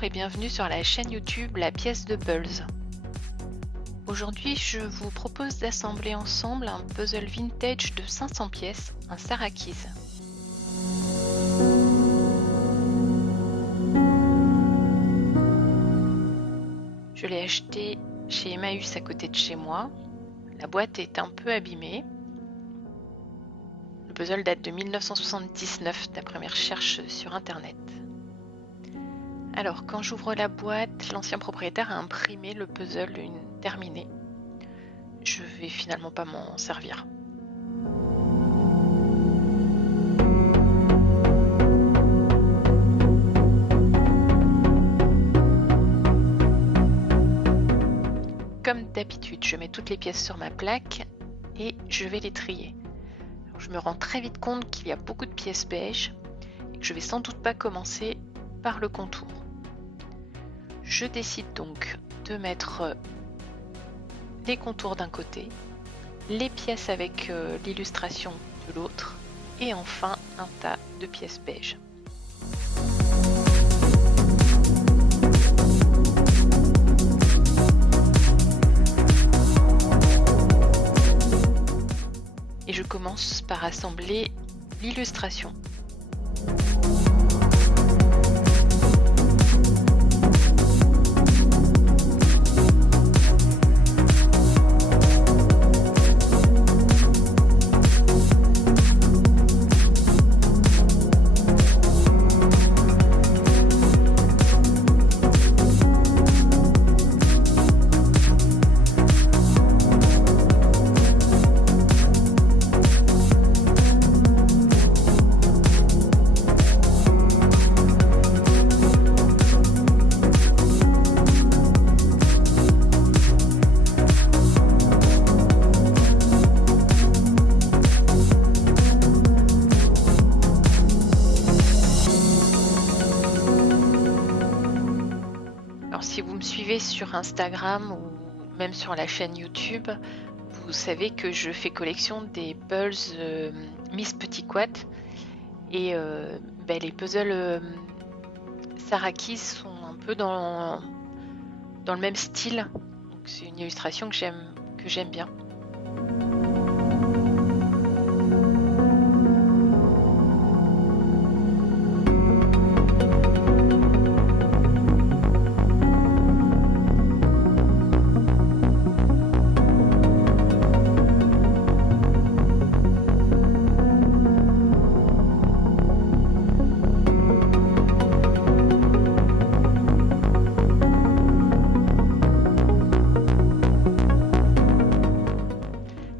Bonjour et bienvenue sur la chaîne YouTube La Pièce de Pulse. Aujourd'hui, je vous propose d'assembler ensemble un puzzle vintage de 500 pièces, un Sarakis. Je l'ai acheté chez Emmaüs à côté de chez moi. La boîte est un peu abîmée. Le puzzle date de 1979 d'après mes recherches sur internet. Alors, quand j'ouvre la boîte, l'ancien propriétaire a imprimé le puzzle terminé. Je vais finalement pas m'en servir. Comme d'habitude, je mets toutes les pièces sur ma plaque et je vais les trier. Alors, je me rends très vite compte qu'il y a beaucoup de pièces beige et que je vais sans doute pas commencer par le contour. Je décide donc de mettre les contours d'un côté, les pièces avec l'illustration de l'autre et enfin un tas de pièces beige. Et je commence par assembler l'illustration. Alors si vous me suivez sur Instagram ou même sur la chaîne YouTube, vous savez que je fais collection des Pulse Miss Petit Quat et les puzzles Sarakis sont un peu dans le même style. Donc c'est une illustration que j'aime bien.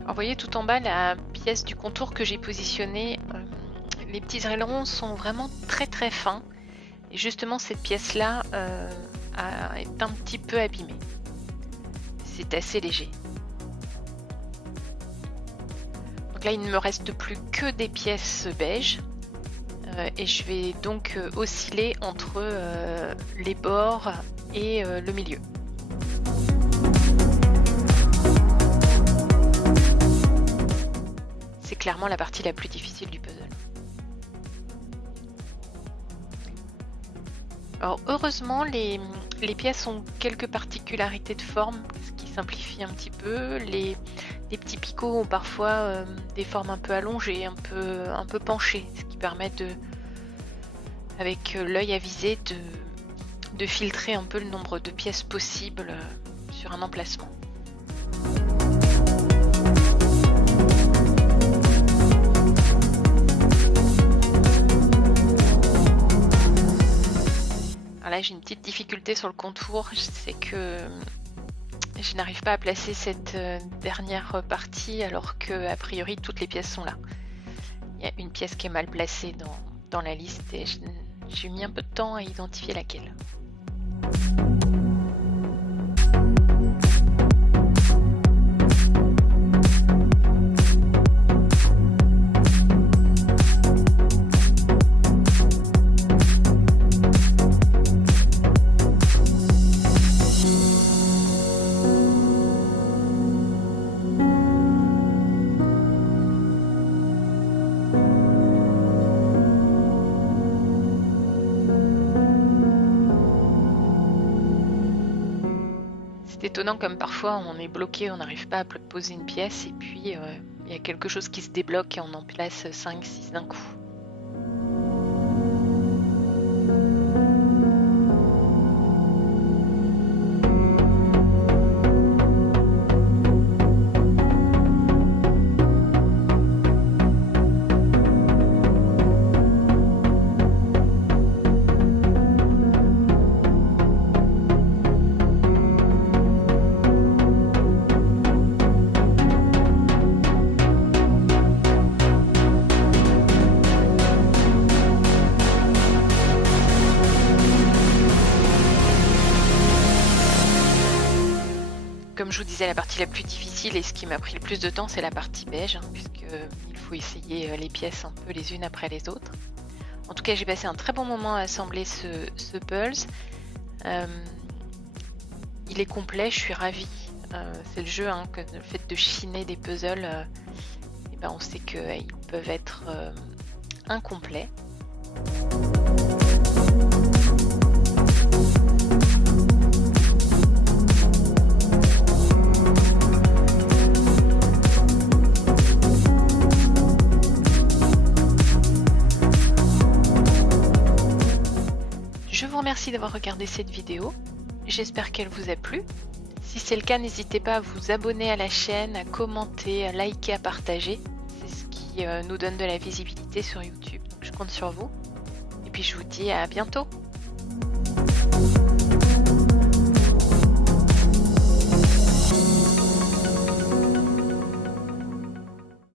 Vous voyez tout en bas la pièce du contour que j'ai positionnée, les petits ailerons sont vraiment très très fins et justement cette pièce là est un petit peu abîmée, c'est assez léger. Donc là il ne me reste plus que des pièces beige et je vais donc osciller entre les bords et le milieu. C'est clairement la partie la plus difficile du puzzle. Alors heureusement, les pièces ont quelques particularités de forme, ce qui simplifie un petit peu. Les petits picots ont parfois des formes un peu allongées, un peu penchées, ce qui permet avec l'œil avisé de filtrer un peu le nombre de pièces possibles sur un emplacement. Là, j'ai une petite difficulté sur le contour, c'est que je n'arrive pas à placer cette dernière partie alors que a priori toutes les pièces sont là. Il y a une pièce qui est mal placée dans la liste et j'ai mis un peu de temps à identifier laquelle. C'est étonnant comme parfois on est bloqué, on n'arrive pas à poser une pièce et puis il y a quelque chose qui se débloque et on en place 5-6 d'un coup. Comme je vous disais, la partie la plus difficile et ce qui m'a pris le plus de temps, c'est la partie beige, puisqu'il faut essayer les pièces un peu les unes après les autres. En tout cas, j'ai passé un très bon moment à assembler ce Pulse. Il est complet, je suis ravie. C'est le jeu, que le fait de chiner des puzzles, on sait qu'ils peuvent être incomplets. Je vous remercie d'avoir regardé cette vidéo, j'espère qu'elle vous a plu. Si c'est le cas, n'hésitez pas à vous abonner à la chaîne, à commenter, à liker, à partager. C'est ce qui nous donne de la visibilité sur YouTube. Je compte sur vous. Et puis je vous dis à bientôt.